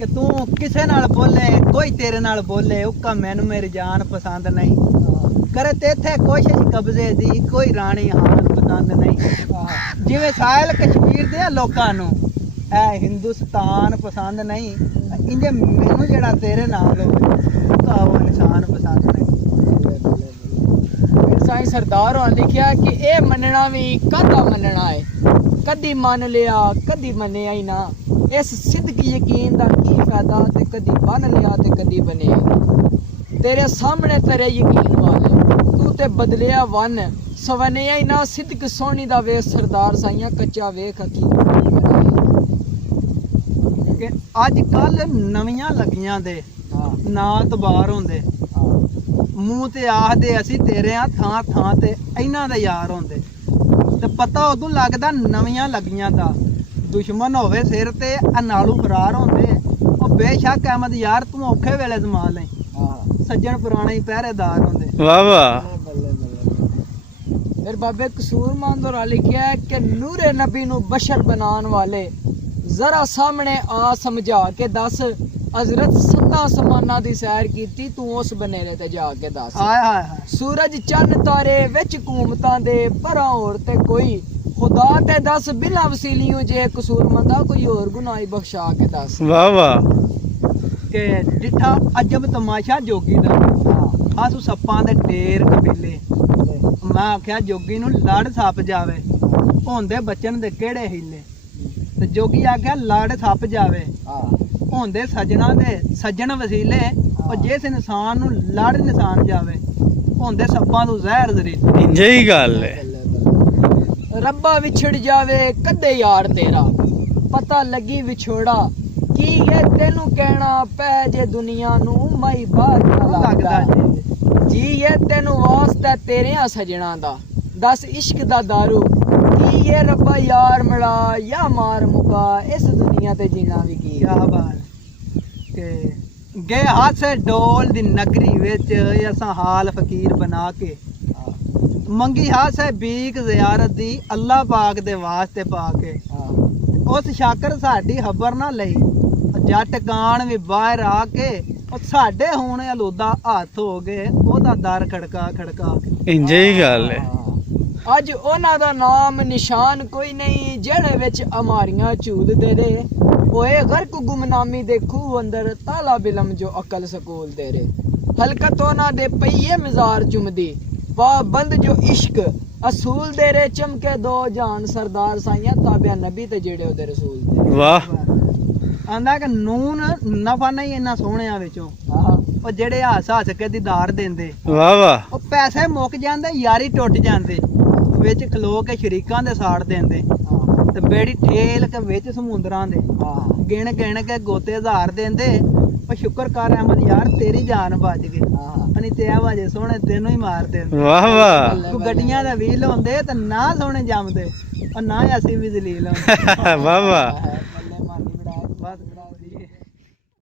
कि तू किसे नाल बोले कोई तेरे नाल बोले उका मैनू मेरी जान पसंद नहीं करे तेथे कोशिश कब्जे दी कोई रानी हान पसंद नहीं जिवें साहिल कश्मीर दे लोकां नू ऐ हिंदुस्तान पसंद नहीं इंजे मैनू जेड़ा तेरे नाल होवे उका वो इंसान पसंद नहीं। साईं सरदार होना लिखिया कि ए मनना भी कदा मनना है कदी मन लिया कदी मनिया ही ना इस सिद्ध यकीन दा की फायदा ते कदी बन लिया ते कदी बने तेरे सामने तेरे यकीन वाले तू ते बदलिया वन सवनिया ही ना सिद्ध सोनी दा वे सरदार साइया कच्चा वेख कि अज कल नवियां लगियां दे ना तबार होंदे मूँह ते आखदे असी तेरे आ थां थां ते इन्हां दे यार होंदे ते पता उदों लगदा नवियां लगियां दा दुश्मन होवे सिर ते नालू फरार होंदे ओ बेशक अहमद यार तू औखे वेले संभाल ले सज्जन पुराने ही पहरेदार होंदे। वाह वाह। फिर बाबे कसूरमंद और लिखिया है कि नूरे नबी नू बशर बनान वाले जरा सामने आ समझा के दस हजरत सत्ता समाना दी सैर कीती तू उस बनेरे ते जाके दस हाय हाय हाय सूरज चन्न तारे विच घूमतां दे परा होर ते कोई खुदा ते दस बिना वसीलियों जे कसूरमंदा कोई और गुनाही बख्शा के दस। वाह वाह। के डिठा अजब तमाशा जोगी दा आसू सप्पां दे ढेर कबीले मैं आख्या जोगी नू लड़ सप जावे होंदे बचन दे केड़े हीले ते जोगी आख्या लड़ सप जावे होंदे सजना दे सज्जन वसीले और जिस इंसान नू लड़ निशान जावे होंदे सप्पां तू जहर जरीले इंजे ही गल है। रब्बा विछड़ जावे कदे यार तेरा पता लगी विछोड़ा की ये तेनू कहना पै जे दुनिया नू मई बाहर ना लगदा जी ये तेनू वास्ता तेरे सजना दा दस इश्क दा दारू की ये रब्बा यार मिला या मार मुका इस दुनिया ते जीना भी की। क्या बात के गए हाथ से डोल दी नगरी विच असां हाल फकीर बना के मंगी हाथ से बीक ज़ियारत दी अल्लाह पाक दे वास्ते पाके उस शाकर साडी खबर ना लई जट कान भी बाहर आके और साडे होने अलूदा हथ हो गए ओदा दर खड़का खड़का के इंजे ही गल है। अज ओना दा नाम निशान कोई नहीं जेड़े विच अमारियां चूद दे रे ओए गर्क गुमनामी दे खूह अंदर ताला बिलम जो अकल सकूल दे रे हलकत ओना दे पईए मजार चुमदी बंद जो इश्क असूल दे रे चमके दो जान सरदार साइया ताबिया नबी ते जेड़े ओदे रसूल। वाह। आंदा कि नून नफा नहीं इन्ना सोहणियां विचों ओ जेड़े हस हस के दीदार देंदे वाह वाह। ओ पैसे मुक जांदे यारी टुट जांदे विच खलो के शरीकां दे साड़ देंदे ते बेड़ी ठेल के विच समुंदरां दे गिण गिण के गोते हज़ार देंदे ओ शुक्र कर अहमद यार तेरी जान बच गई नहीं ते आवाजे सोहणे तेनू ही मार देंदे। वाह वाह। को गड्डियां दे व्हील होंदे ते ना सोहणे जमदे और ना असीं भी जलील होंदे। वाह वाह।